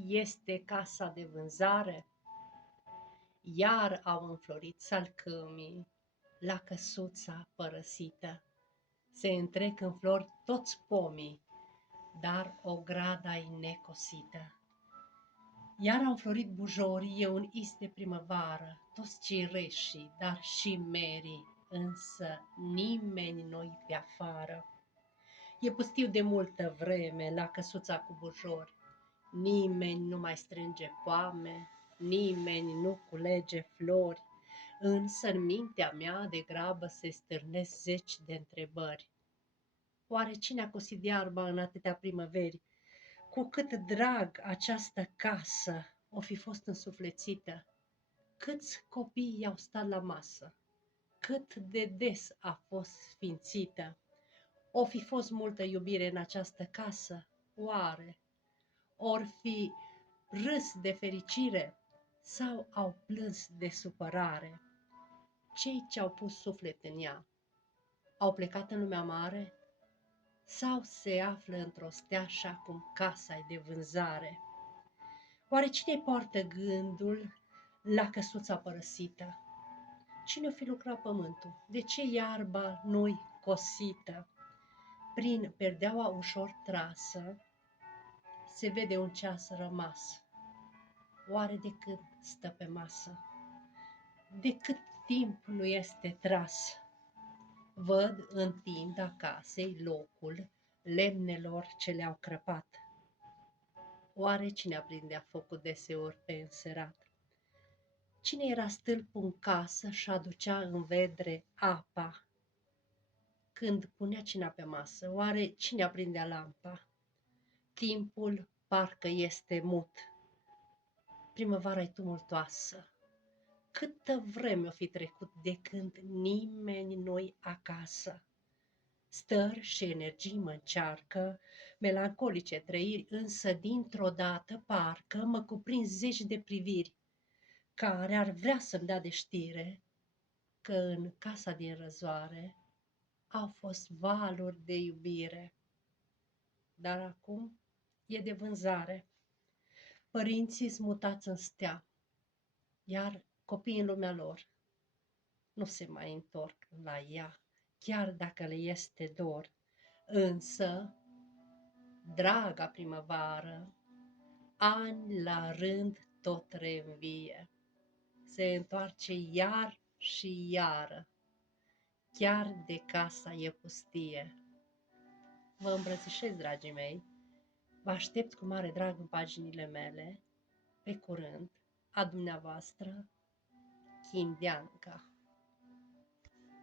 Este casa de vânzare? Iar au înflorit salcâmii la căsuța părăsită. Se întrec în flori toți pomii, dar ograda-i necosită. Iar au înflorit bujorii, e un is de primăvară, toți cireșii, dar și merii, însă nimeni nu-i pe afară. E pustiu de multă vreme la căsuța cu bujori, nimeni nu mai strânge poame, nimeni nu culege flori, însă în mintea mea degrabă se stârnesc zeci de întrebări. Oare cine a cosit iarba în atâtea primăveri? Cu cât drag această casă o fi fost însuflețită? Câți copii i-au stat la masă? Cât de des a fost sfințită? O fi fost multă iubire în această casă? Oare? Or fi râs de fericire sau au plâns de supărare? Cei ce au pus suflet în ea au plecat în lumea mare sau se află într-o stea așa cum casa-i de vânzare? Oare cine poartă gândul la căsuța părăsită? Cine o fi lucrat pământul? De ce iarba nu-i cosită? Prin perdeaua ușor trasă se vede un ceas rămas. Oare de când stă pe masă? De cât timp nu este tras? Văd în tinda casei locul lemnelor ce le-au crăpat. Oare cine aprindea focul deseori pe înserat? Cine era stâlpul în casă și aducea în vedre apa? Când punea cina pe masă, oare cine aprindea lampa? Timpul parcă este mut. Primăvara-i tumultoasă. Câtă vreme o fi trecut de când nimeni nu-i acasă. Stări și energii mă încearcă, melancolice trăiri, însă dintr-o dată parcă mă cuprind zeci de priviri, care ar vrea să-mi dea de știre că în casa din răzoare au fost valuri de iubire. Dar acum e de vânzare. Părinții-s mutați în stea, iar copiii în lumea lor nu se mai întorc la ea, chiar dacă le este dor. Însă, draga primăvară, ani la rând tot reînvie. Se întoarce iar și iară, chiar de casa e pustie. Vă îmbrățișez, dragii mei, vă aștept cu mare drag în paginile mele. Pe curând, a dumneavoastră, Chindianca.